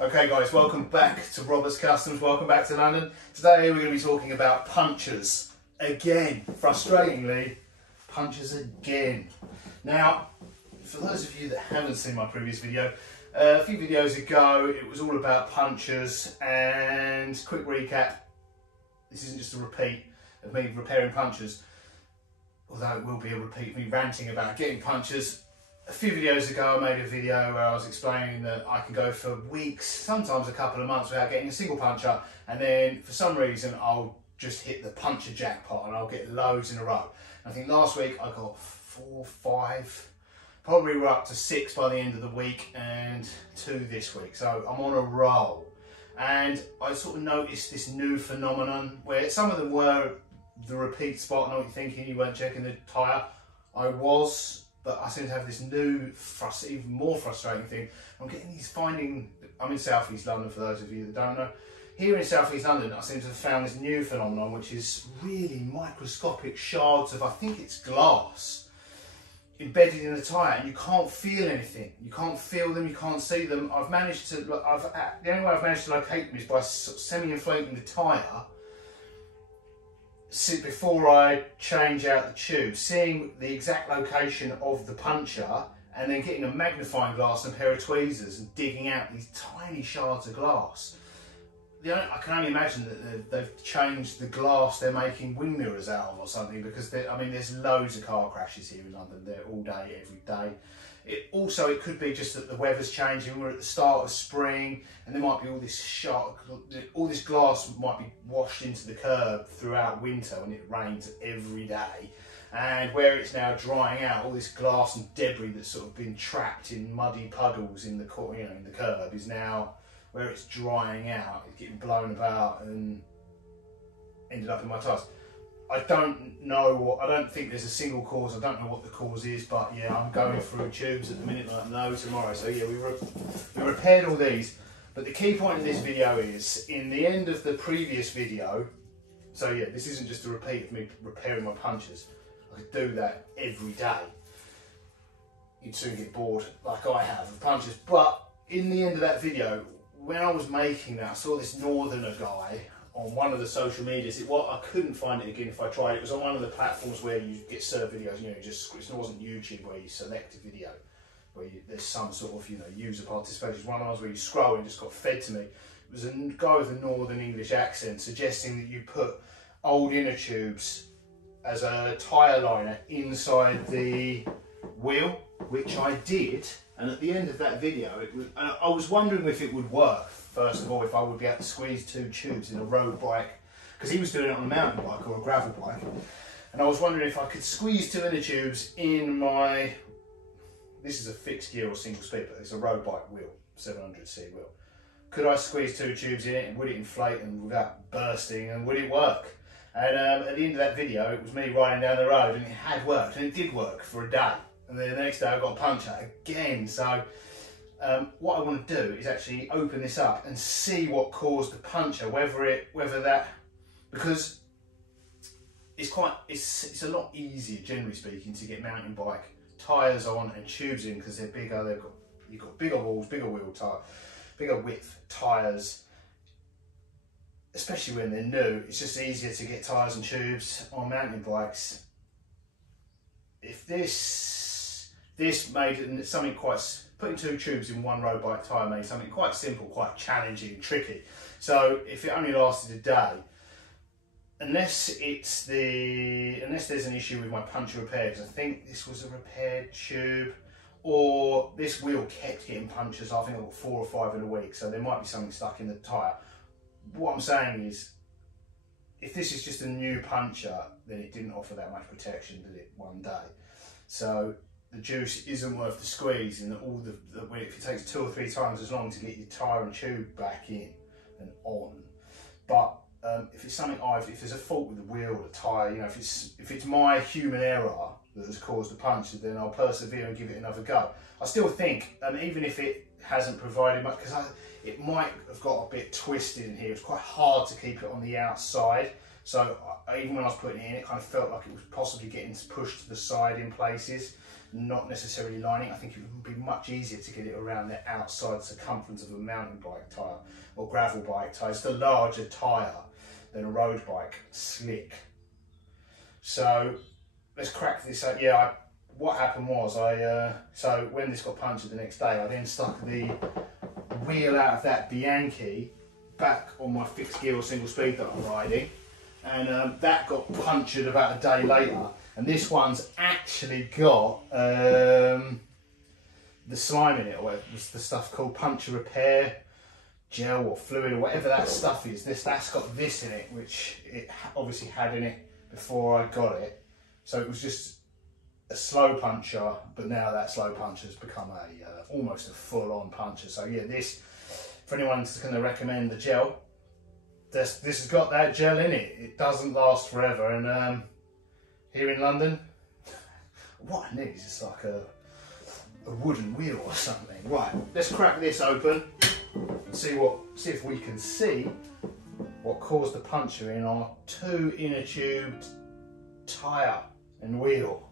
Okay guys, welcome back to Robert's Customs, welcome back to London. Today we're going to be talking about punctures. Again, frustratingly, punctures again. Now, for those of you that haven't seen my previous video, a few videos ago it was all about punctures, and quick recap, this isn't just a repeat of me repairing punctures, although it will be a repeat of me ranting about getting punctures. A few videos ago I made a video where I was explaining that I can go for weeks, sometimes a couple of months without getting a single puncture, and then for some reason I'll just hit the puncture jackpot and I'll get loads in a row. I think last week I got 4, 5, probably we're up to 6 by the end of the week, and 2 this week, so I'm on a roll. And I sort of noticed this new phenomenon where some of them were the repeat spot. I know what you're thinking, you weren't checking the tyre. I was, but I seem to have this new, even more frustrating thing. I'm getting these I'm in South East London for those of you that don't know. Here in South East London, I seem to have found this new phenomenon, which is really microscopic shards of, I think it's glass, embedded in the tyre, and you can't feel anything. You can't feel them, you can't see them. The only way I've managed to locate them is by sort of semi-inflating the tyre before I change out the tube, seeing the exact location of the puncture, and then getting a magnifying glass and a pair of tweezers and digging out these tiny shards of glass. I can only imagine that they've changed the glass they're making wing mirrors out of or something, because I mean there's loads of car crashes here in London. They're all day, every day. It could be just that the weather's changing. We're at the start of spring, and there might be all this glass might be washed into the curb throughout winter when it rains every day. And where it's now drying out, all this glass and debris that's sort of been trapped in muddy puddles in the in the curb is now, where it's drying out, it's getting blown about and ended up in my tyres. I don't know I don't think there's a single cause. I don't know what the cause is, but yeah, I'm going through tubes at the minute, like no tomorrow. So yeah, we repaired all these. But the key point of this video is, in the end of the previous video, so yeah, this isn't just a repeat of me repairing my punctures. I could do that every day. You'd soon get bored, like I have, of punctures. But in the end of that video, when I was making that, I saw this northerner guy on one of the social medias. I couldn't find it again if I tried. It was on one of the platforms where you get served videos. It wasn't YouTube where you select a video, where there's some sort of user participation. It was one of those where you scroll and just got fed to me. It was a guy with a northern English accent suggesting that you put old inner tubes as a tyre liner inside the wheel, which I did. And at the end of that video, I was wondering if it would work. First of all, if I would be able to squeeze 2 tubes in a road bike, because he was doing it on a mountain bike or a gravel bike. And I was wondering if I could squeeze 2 inner tubes in my, this is a fixed gear or single speed, but it's a road bike wheel, 700C wheel. Could I squeeze 2 tubes in it, and would it inflate and without bursting, and would it work? And at the end of that video, it was me riding down the road, and it had worked, and it did work for a day. And then the next day I got a puncture again. So what I want to do is actually open this up and see what caused the puncture, because it's a lot easier, generally speaking, to get mountain bike tyres on and tubes in, because they're bigger. You've got bigger walls, bigger wheel tyre, bigger width tyres. Especially when they're new, it's just easier to get tyres and tubes on mountain bikes. If this made something putting 2 tubes in one road bike tyre made something quite simple, quite challenging, tricky. So if it only lasted a day, unless there's an issue with my puncture repair, because I think this was a repaired tube, or this wheel kept getting punctures. I think I got 4 or 5 in a week, so there might be something stuck in the tyre. What I'm saying is, if this is just a new puncture, then it didn't offer that much protection, did it, one day? So the juice isn't worth the squeeze, and if it takes 2 or 3 times as long to get your tyre and tube back in and on. But if it's something if there's a fault with the wheel or the tyre, if it's my human error that has caused the puncture, then I'll persevere and give it another go. I still think, even if it hasn't provided much, because it might have got a bit twisted in here. It's quite hard to keep it on the outside, So even when I was putting it in, it kind of felt like it was possibly getting pushed to the side in places, not necessarily lining. I think it would be much easier to get it around the outside circumference of a mountain bike tyre or gravel bike tyre. It's the larger tyre than a road bike slick. So let's crack this up. Yeah, what happened was so when this got punctured the next day, I then stuck the wheel out of that Bianchi back on my fixed gear or single speed that I'm riding, and that got punctured about a day later. And this one's actually got the slime in it, or whatever the stuff called puncture repair gel or fluid or whatever that stuff is. That's got this in it, which it obviously had in it before I got it. So it was just a slow puncture, but now that slow puncture has become a almost a full-on puncture. So yeah, this, for anyone that's going to recommend the gel, this has got that gel in it. It doesn't last forever, and here in London, what I need is just like a wooden wheel or something. Right, let's crack this open and see if we can see what caused the puncture in our 2 inner tubed tyre and wheel.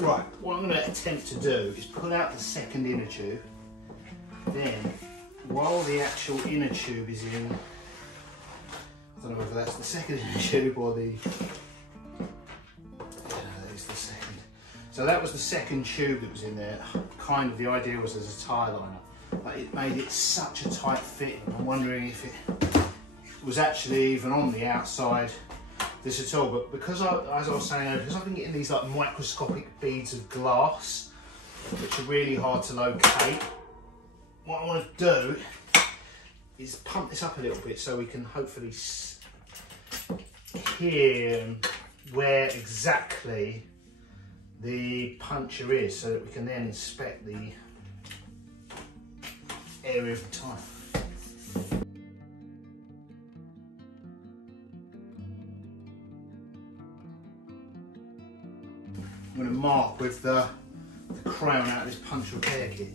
Right, what I'm going to attempt to do is pull out the second inner tube, then while the actual inner tube is in, I don't know whether that's the second inner tube or the, that is the second. So that was the second tube that was in there. Kind of the idea was as a tyre liner, but it made it such a tight fit. I'm wondering if it was actually even on the outside this at all, but because as I was saying, because I've been getting these like microscopic beads of glass, which are really hard to locate, what I want to do is pump this up a little bit so we can hopefully hear where exactly the puncture is, so that we can then inspect the area of the tyre. I'm going to mark with the crown out of this puncture repair kit.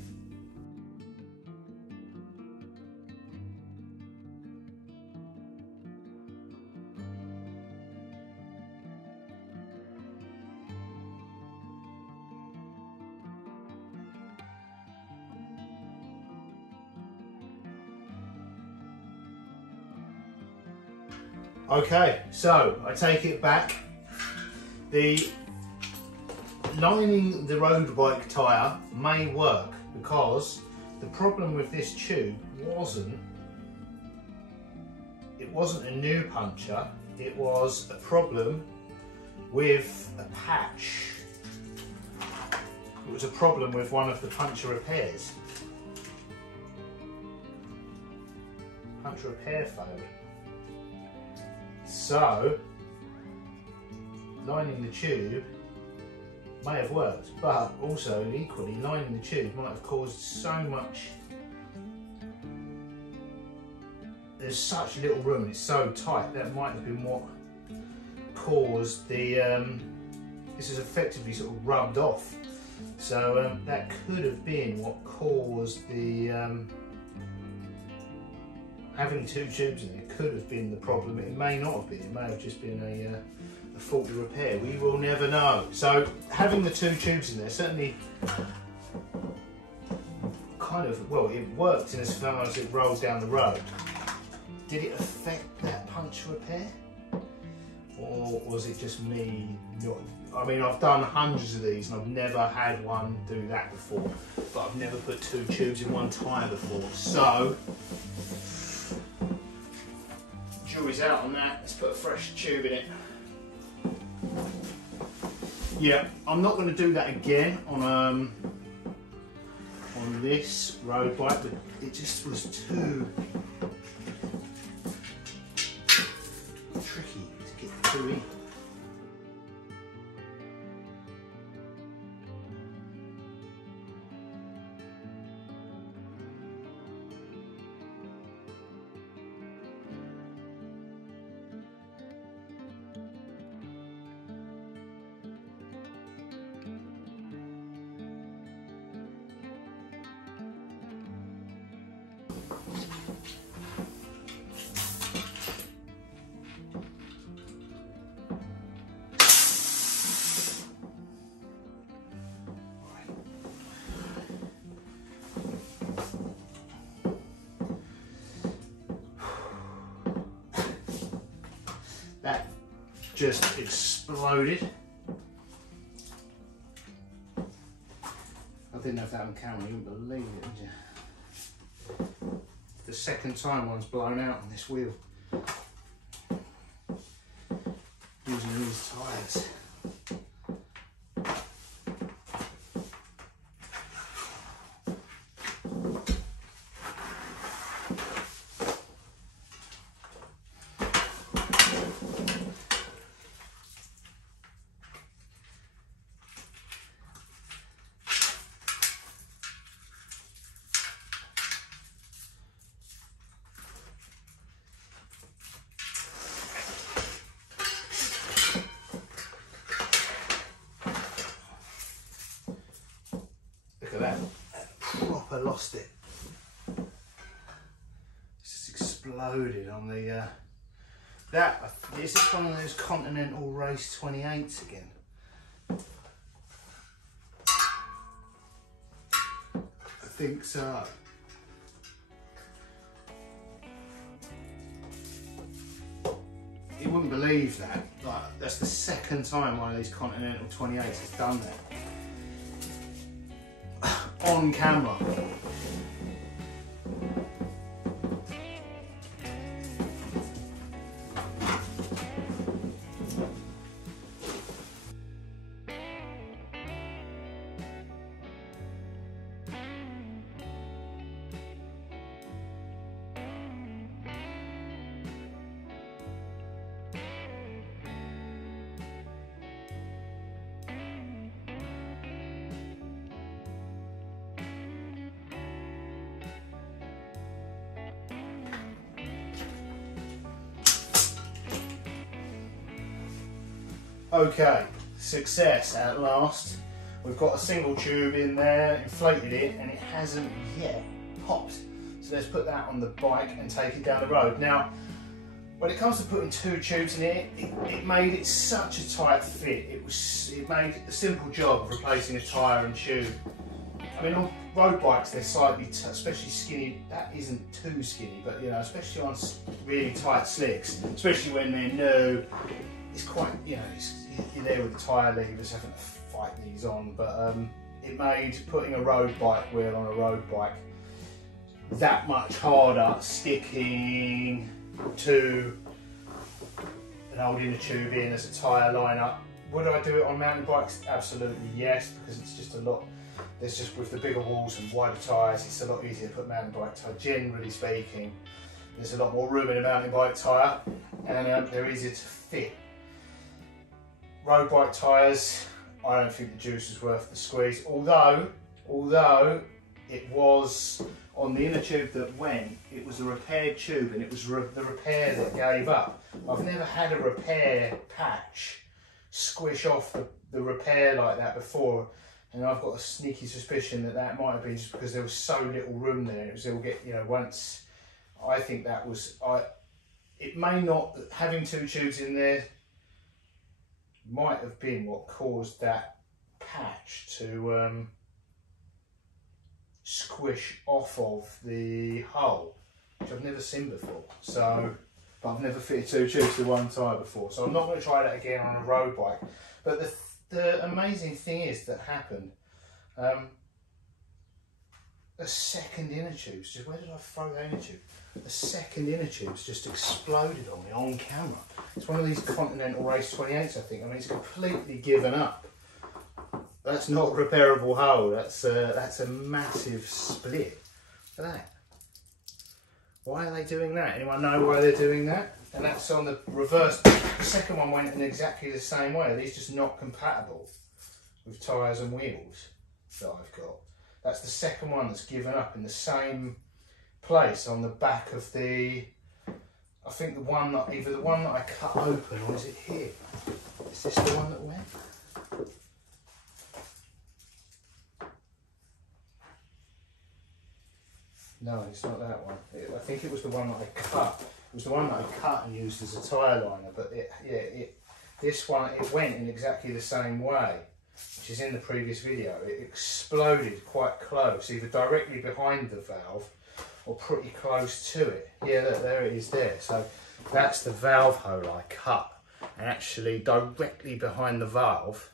Okay, so I take it back. The lining the road bike tyre may work, because the problem with this tube wasn't a new puncture, it was a problem with a patch. It was a problem with one of the puncture repairs. Puncture repair failed. So lining the tube may have worked, but also equally lining the tube might have caused so much. There's such little room and it's so tight, that might have been what caused the this is effectively sort of rubbed off. So that could have been what caused the having 2 tubes in it could have been the problem. It may not have been, it may have just been a faulty repair. We will never know. So having the 2 tubes in there certainly kind of, well, it worked in as far as it rolled down the road. Did it affect that puncture repair? Or was it just me not? I mean, I've done hundreds of these and I've never had one do that before, but I've never put 2 tubes in one tyre before. So jury's out on that. Let's put a fresh tube in it. Yeah, I'm not going to do that again on this road bike, but it just was too tricky to get the 2 in. That just exploded. I didn't have that on camera, you wouldn't believe it, would you? The second time one's blown out on this wheel. Using these tyres. That proper lost it. It's just exploded on the is this one of those Continental Race 28s again? I think so. You wouldn't believe that. Like, that's the second time one of these Continental 28s has done that. On camera. Okay, success at last. We've got a single tube in there, inflated it, and it hasn't yet popped. So let's put that on the bike and take it down the road. Now, when it comes to putting two tubes in it made it such a tight fit. It made a simple job of replacing a tyre and tube. I mean, on road bikes, they're slightly, especially skinny. That isn't too skinny, but you know, especially on really tight slicks, especially when they're new, it's quite, you know, you're there with the tyre levers having to fight these on. But it made putting a road bike wheel on a road bike that much harder, sticking to an old inner tube in as a tyre liner. Would I do it on mountain bikes? Absolutely yes, because it's just a lot. There's just, with the bigger walls and wider tyres, it's a lot easier to put mountain bike tyre. Generally speaking, there's a lot more room in a mountain bike tyre, and they're easier to fit. Road bike tyres, I don't think the juice is worth the squeeze. Although it was on the inner tube that went, it was a repaired tube, and it was the repair that gave up. I've never had a repair patch squish off the repair like that before. And I've got a sneaky suspicion that that might have been just because there was so little room there. It was, it'll get, you know, once, I think that was, it may not, having two tubes in there might have been what caused that patch to squish off of the hull, which I've never seen before. So, but I've never fitted two tubes to one tyre before. So I'm not going to try that again on a road bike. But the amazing thing is that happened, the second inner tubes, just where did I throw the inner tube? The second inner tubes just exploded on me on camera. It's one of these Continental Race 28s, I think. I mean, it's completely given up. That's not repairable hull, that's a massive split. Look at that. Why are they doing that? Anyone know why they're doing that? And that's on the reverse. The second one went in exactly the same way. These just not compatible with tyres and wheels that I've got. That's the second one that's given up in the same place on the back of the, I think the one that, either the one that I cut open, or is it here? Is this the one that went? No, it's not that one. I think it was the one that I cut. It was the one that I cut and used as a tyre liner, but this one, it went in exactly the same way, which is in the previous video. It exploded quite close, either directly behind the valve or pretty close to it. Yeah, look, there it is there. So that's the valve hole I cut, and actually directly behind the valve,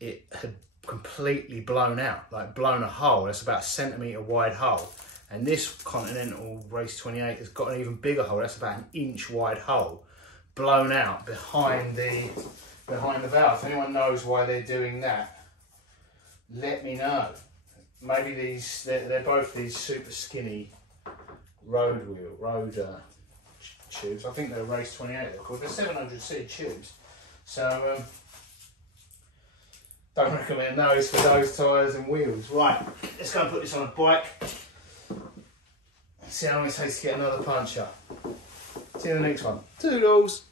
it had completely blown out, like blown a hole. It's about a centimetre wide hole. And this Continental Race 28 has got an even bigger hole. That's about an inch wide hole, blown out behind the valve. If anyone knows why they're doing that, let me know. Maybe they're both these super skinny road tubes. I think they're Race 28. They're called. They're 700C tubes. So don't recommend those for those tyres and wheels. Right, let's go and put this on a bike. See how long it takes to get another puncture. See you in the next one. Toodles!